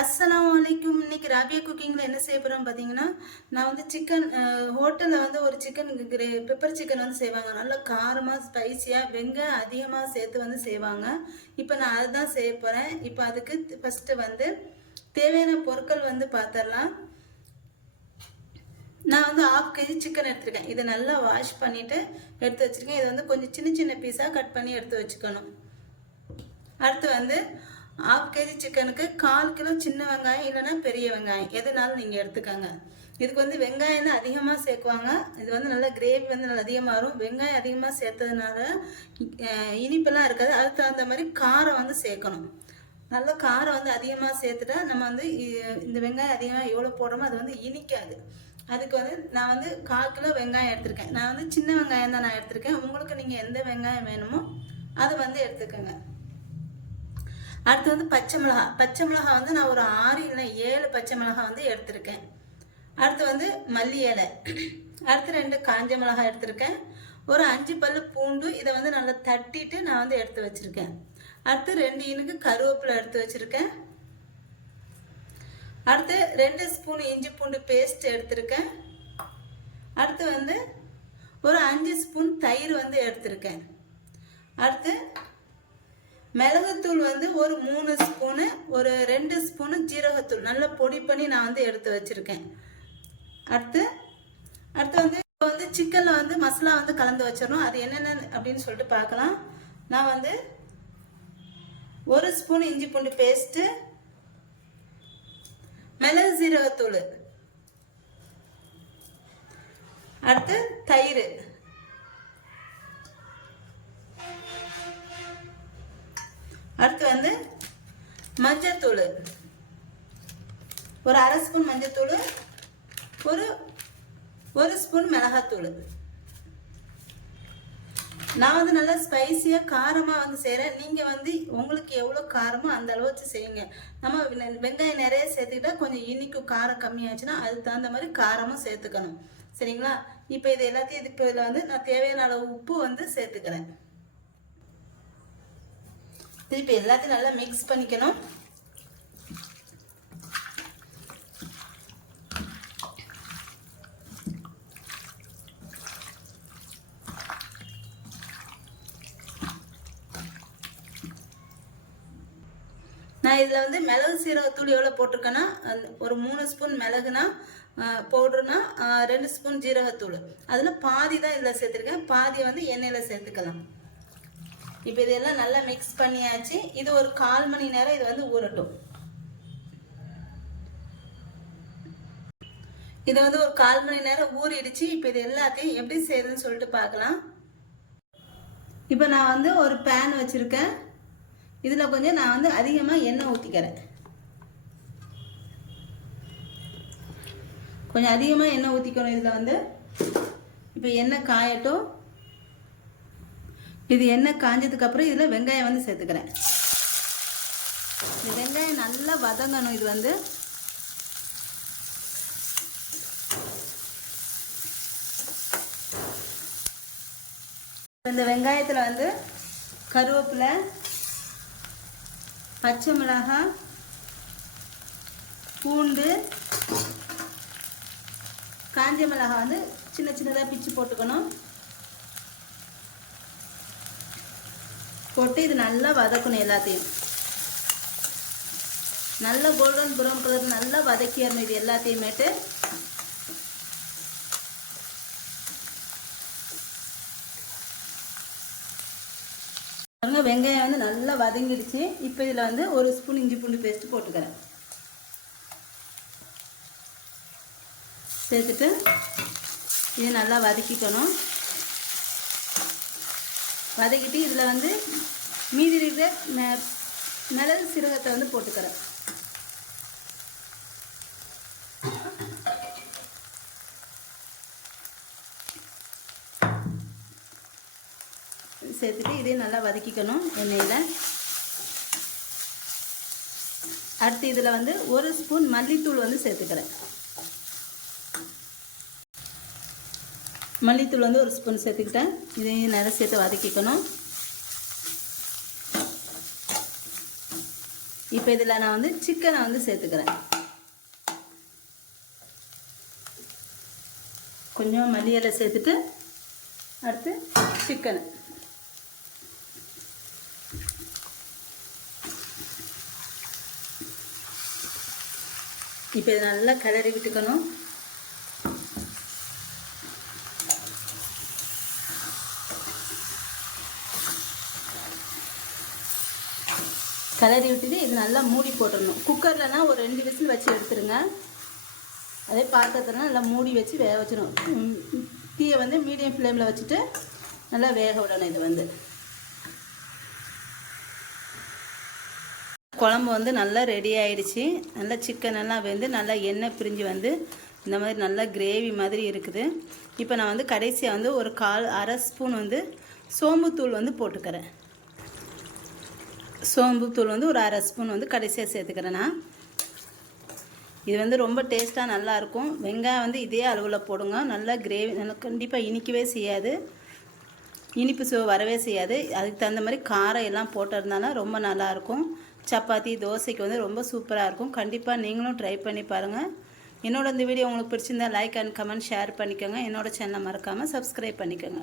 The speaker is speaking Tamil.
அஸ்லாம் வலைக்கும் இன்னைக்கு ராபியா குக்கிங்கில் என்ன செய்ய போகிறோம் பார்த்தீங்கன்னா நான் வந்து சிக்கன் ஹோட்டலில் வந்து ஒரு சிக்கன் கிரே பெப்பர் சிக்கன் வந்து செய்வாங்க. நல்லா காரமாக ஸ்பைசியாக வெங்காயம் அதிகமாக சேர்த்து வந்து செய்வாங்க. இப்போ நான் அதுதான் செய்ய போகிறேன் இப்போ அதுக்கு ஃபஸ்ட்டு வந்து தேவையான பொருட்கள் வந்து பார்த்துடலாம் நான் வந்து ஆஃப் கேஜி சிக்கன் எடுத்திருக்கேன். இதை நல்லா வாஷ் பண்ணிவிட்டு எடுத்து வச்சுருக்கேன். இதை வந்து கொஞ்சம் சின்ன சின்ன பீஸாக கட் பண்ணி எடுத்து வச்சுக்கணும். அடுத்து வந்து ஆஃப் கேஜி சிக்கனுக்கு கால் கிலோ சின்ன வெங்காயம் இல்லைன்னா பெரிய வெங்காயம். எதுனாலும் நீங்கள் எடுத்துக்கோங்க. இதுக்கு வந்து வெங்காயம் தான் அதிகமாக சேர்க்குவாங்க. இது வந்து நல்லா கிரேவி வந்து நல்லா அதிகமாக வரும். வெங்காயம் அதிகமாக சேர்த்ததுனால இனிப்பெல்லாம் இருக்காது. அதுக்கு தகுந்த மாதிரி காரம் வந்து சேர்க்கணும். நல்ல காரம் வந்து அதிகமாக சேர்த்துட்டா நம்ம வந்து இந்த வெங்காயம் அதிகமாக எவ்வளோ போடுறோமோ அது வந்து இனிக்காது. அதுக்கு வந்து நான் வந்து கால் கிலோ வெங்காயம் எடுத்திருக்கேன். நான் வந்து சின்ன வெங்காயம் தான் நான் எடுத்திருக்கேன். உங்களுக்கு நீங்கள் எந்த வெங்காயம் வேணுமோ அதை வந்து எடுத்துக்கோங்க. அடுத்து வந்து பச்சை மிளகா. பச்சை மிளகா வந்து நான் ஒரு ஆறு இல்லை ஏழு பச்சை மிளகா வந்து எடுத்திருக்கேன். அடுத்து வந்து மல்லி இலை. அடுத்து ரெண்டு காஞ்ச மிளகா எடுத்திருக்கேன். ஒரு அஞ்சு பல்லு பூண்டு இதை வந்து நல்லா தட்டிட்டு நான் வந்து எடுத்து வச்சுருக்கேன். அடுத்து ரெண்டு இனுக்கு கருவேப்பிலை எடுத்து வச்சுருக்கேன். அடுத்து ரெண்டு ஸ்பூன் இஞ்சி பூண்டு பேஸ்ட் எடுத்திருக்கேன். அடுத்து வந்து ஒரு அஞ்சு ஸ்பூன் தயிர் வந்து எடுத்திருக்கேன். அடுத்து மிளகுத்தூள் வந்து ஒரு மூணு ஸ்பூனு ஒரு ரெண்டு ஸ்பூனு ஜீரகத்தூள். நல்லா பொடி பண்ணி நான் வந்து எடுத்து வச்சுருக்கேன். அடுத்து அடுத்து வந்து இப்போ வந்து சிக்கனில் வந்து மசாலா வந்து கலந்து வச்சிடணும். அது என்னென்ன அப்படின்னு சொல்லிட்டு பார்க்கலாம். நான் வந்து ஒரு ஸ்பூன் இஞ்சி பூண்டு பேஸ்ட்டு மிளகு ஜீரகத்தூள். அடுத்து தயிர். அடுத்து வந்து மஞ்சத்தூள். ஒரு அரை ஸ்பூன் மஞ்சத்தூள் ஒரு ஒரு ஸ்பூன் மிளகாத்தூள். நான் வந்து நல்லா ஸ்பைசியாக காரமாக வந்து செய்கிறேன் நீங்கள் வந்து உங்களுக்கு எவ்வளோ காரமோ அந்த அளவுக்கு செய்யுங்க. நம்ம வெ- வெங்காயம் நிறைய சேர்த்துக்கிட்டா கொஞ்சம் இனிக்கும் காரம் கம்மியாச்சுன்னா அதுக்கு தகுந்த மாதிரி காரமும் சேர்த்துக்கணும். சரிங்களா? இப்போ இது எல்லாத்தையும் இது இப்போ இதில் வந்து நான் தேவையான அளவு உப்பு வந்து சேர்த்துக்கிறேன். திருப்பி எல்லாத்தையும் நல்லா மிக்ஸ் பண்ணிக்கணும். நான் இதில் வந்து மிளகு சீரகத்தூள் எவ்வளோ போட்டிருக்கேன்னா அந்த ஒரு மூணு ஸ்பூன் மிளகுனா பவுடர்னா ரெண்டு ஸ்பூன் ஜீரகத்தூள். அதில் பாதி தான் இதில் சேர்த்துருக்கேன். பாதியை வந்து எண்ணெயில் சேர்த்துக்கலாம். இப்போ இதெல்லாம் நல்லா மிக்ஸ் பண்ணியாச்சு. இது ஒரு கால் மணி நேரம் இது வந்து ஊறட்டும். இது வந்து ஒரு கால் மணி நேரம் ஊறிடுச்சு. இப்போ இது எல்லாத்தையும் எப்படி செய்யுதுன்னு சொல்லிட்டு பார்க்கலாம். இப்போ நான் வந்து ஒரு பேன் வச்சுருக்கேன். இதில் கொஞ்சம் நான் வந்து அதிகமாக எண்ணெய் ஊற்றிக்கிறேன் கொஞ்சம் அதிகமாக எண்ணெய் ஊற்றிக்கணும் இதில் வந்து. இப்போ எண்ணெய் காயட்டும். இது எண்ணெய் காஞ்சதுக்கப்புறம் இதில் வெங்காயம் வந்து சேர்த்துக்கிறேன். இந்த வெங்காயம் நல்லா வதங்கணும் இது வந்து. இந்த வெங்காயத்தில் வந்து கருவேப்பிலை பச்சை மிளகாய் பூண்டு காஞ்ச மிளகாய் வந்து சின்ன சின்னதாக பிச்சு போட்டுக்கணும். போட்டு இது நல்லா வதக்கணும் எல்லாத்தையும். நல்லா கோல்டன் ப்ரௌன் கலர் நல்லா வதக்கிடணும் இது எல்லாத்தையுமேட்டு பாருங்க வெங்காயம் வந்து நல்லா வதங்கிடுச்சு. இப்போ இதில் வந்து ஒரு ஸ்பூன் இஞ்சி பூண்டு பேஸ்ட் போட்டுக்கிறேன். சேர்த்துட்டு இது நல்லா வதக்கிக்கணும். வதக்கிட்டு இதில் வந்து மீதி இருக்கிற மிளகு சீரகத்தை வந்து போட்டுக்கிறேன். சேர்த்துட்டு இதையும் நல்லா வதக்கிக்கணும் எண்ணெயில். அடுத்து இதில் வந்து ஒரு ஸ்பூன் மல்லித்தூள் வந்து சேர்த்துக்கிறேன். மல்லித்தூள் வந்து ஒரு ஸ்பூன் சேர்த்துக்கிட்டேன். இதையும் நல்லா சேர்த்து வதக்கிக்கணும். இப்போ இதில் நான் வந்து சிக்கனை வந்து சேர்த்துக்கிறேன். கொஞ்சம் மல்லியலை சேர்த்துட்டு அடுத்து சிக்கனு இப்போ இதை நல்லா கிளறி விட்டுக்கணும். கலரி விட்டுட்டு இது நல்லா மூடி போட்டுடணும். குக்கர்லனா ஒரு ரெண்டு விசில் வச்சு எடுத்துருங்க. அதே பாத்திரத்தில் நல்லா மூடி வச்சு வேக வச்சிடணும். தீயை வந்து மீடியம் ஃப்ளேமில் வச்சுட்டு நல்லா வேக விடணும் இது வந்து. குழம்பு வந்து நல்லா ரெடி ஆயிடுச்சு. நல்லா சிக்கன் எல்லாம் வெந்து நல்லா எண்ணெய் பிரிஞ்சு வந்து இந்த மாதிரி நல்லா கிரேவி மாதிரி இருக்குது. இப்போ நான் வந்து கடைசியாக வந்து ஒரு கால் அரை ஸ்பூன் வந்து சோம்புத்தூள் வந்து போட்டுக்கிறேன். சோம்புத்தூள் வந்து ஒரு அரை ஸ்பூன் வந்து கடைசியாக சேர்த்துக்கிறேன் நான். இது வந்து ரொம்ப டேஸ்ட்டாக நல்லாயிருக்கும் வெங்காயம் வந்து இதே அளவில் போடுங்க. நல்லா கிரேவி நல்லா கண்டிப்பாக இனிக்கவே செய்யாது. இனிப்பு சுவை வரவே செய்யாது. அதுக்கு தகுந்த மாதிரி காரம் எல்லாம் போட்டிருந்தாலும் ரொம்ப நல்லாயிருக்கும் சப்பாத்தி தோசைக்கு வந்து ரொம்ப சூப்பராக இருக்கும். கண்டிப்பாக நீங்களும் ட்ரை பண்ணி பாருங்கள் என்னோட இந்த வீடியோ உங்களுக்கு பிடிச்சிருந்தா லைக் அண்ட் கமெண்ட் ஷேர் பண்ணிக்கோங்க. என்னோட சேனலை மறக்காமல் சப்ஸ்கிரைப் பண்ணிக்கோங்க.